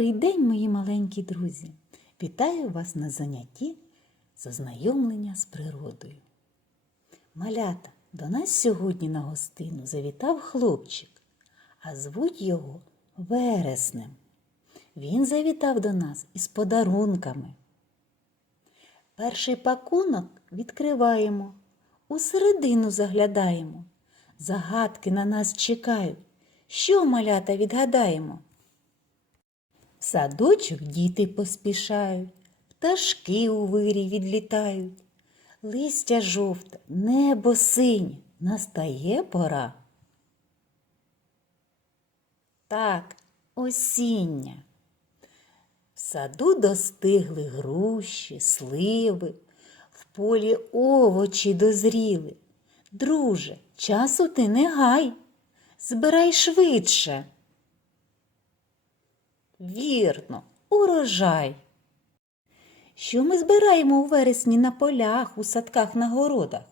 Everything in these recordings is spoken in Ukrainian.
Добрий день, мої маленькі друзі! Вітаю вас на занятті з ознайомлення з природою. Малята, до нас сьогодні на гостину завітав хлопчик, а звуть його Вереснем. Він завітав до нас із подарунками. Перший пакунок відкриваємо, усередину заглядаємо. Загадки на нас чекають. Що малята відгадаємо? В садочок діти поспішають, пташки у вирі відлітають. Листя жовте, небо синє, настає пора. Так, осіння. В саду достигли груші, сливи, в полі овочі дозріли. Друже, часу ти не гай, збирай швидше. Вірно, урожай. Що ми збираємо у вересні на полях, у садках, на городах?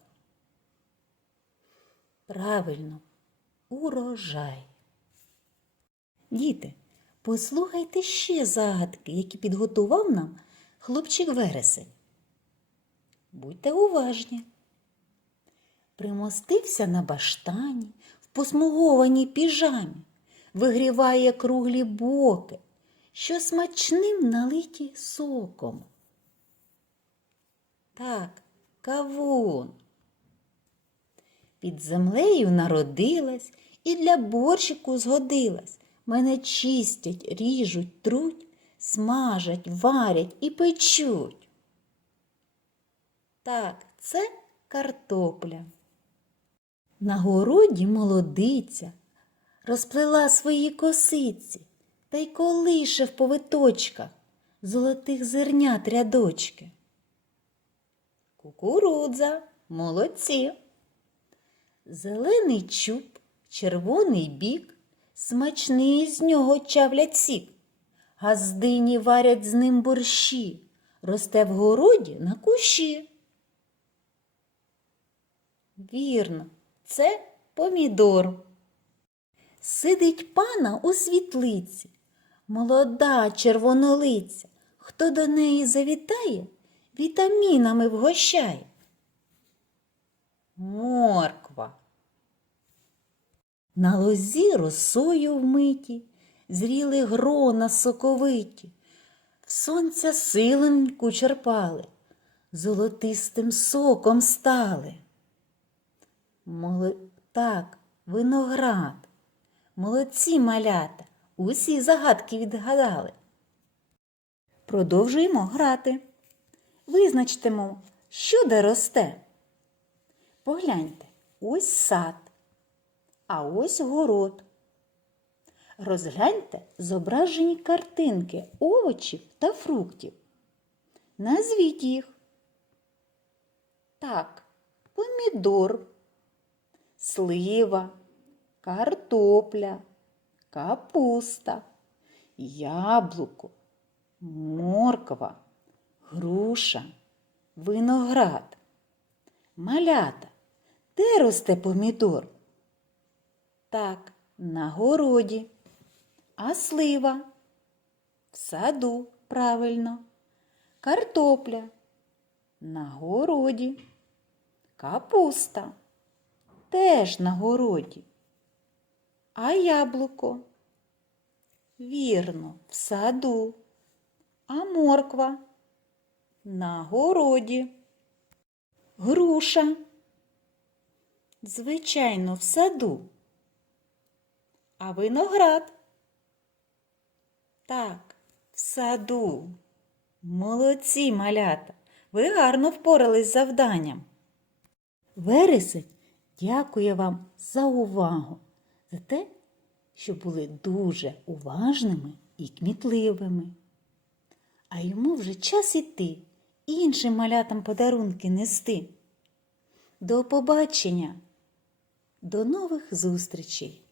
Правильно, урожай. Діти, послухайте ще загадки, які підготував нам хлопчик вересень. Будьте уважні. Примостився на баштані, в посмугованій піжамі, вигріває круглі боки, що смачним налиті соком. Так, кавун. Під землею народилась і для борщику згодилась. Мене чистять, ріжуть, труть, смажать, варять і печуть. Так, це картопля. На городі молодиця розплела свої косиці та й колише в повиточках золотих зернят рядочки. Кукурудза, молодці. Зелений чуб, червоний бік, смачний з нього чавлять сік. Газдині варять з ним борщі, росте в городі на кущі. Вірно, це помідор. Сидить пана у світлиці, молода червонолиця. Хто до неї завітає, вітамінами вгощає. Морква. На лозі росою вмиті, зріли грона соковиті, сонця силеньку черпали, золотистим соком стали. Моли... Так, виноград. Молодці малята, усі загадки відгадали. Продовжуємо грати. Визначтемо, що де росте. Погляньте, ось сад, а ось город. Розгляньте зображені картинки овочів та фруктів. Назвіть їх. Так, помідор, слива, картопля, капуста, яблуко, морква, груша, виноград. Малята, де росте помідор? Так, на городі. А слива? В саду, правильно. Картопля. На городі. Капуста. Теж на городі. А яблуко? Вірно, в саду. А морква? На городі. Груша. Звичайно, в саду. А виноград? Так, в саду. Молодці малята. Ви гарно впорались з завданням. Вересень дякує вам за увагу, за те, що були дуже уважними і кмітливими. А йому вже час іти, іншим малятам подарунки нести. До побачення, до нових зустрічей!